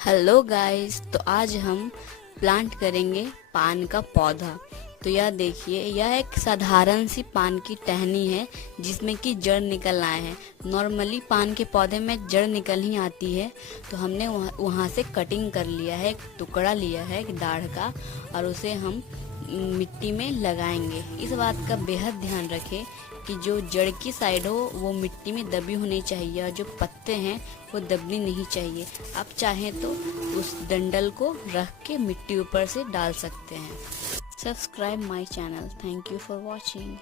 Hello guys, तो आज हम प्लांट करेंगे पान का पौधा। तो यह देखिए, यह एक साधारण सी पान की टहनी है जिसमें कि जड़ निकल आए हैं। नॉर्मली पान के पौधे में जड़ निकल ही आती है, तो हमने वहाँ से कटिंग कर लिया है, एक टुकड़ा लिया है एक दाढ़ का, और उसे हम मिट्टी में लगाएंगे। इस बात का बेहद ध्यान रखें कि जो जड़ की साइड हो वो मिट्टी में दबी होनी चाहिए और जो पत्ते हैं वो दबनी नहीं चाहिए। आप चाहें तो उस डंडल को रख के मिट्टी ऊपर से डाल सकते हैं। Subscribe my channel. Thank you for watching.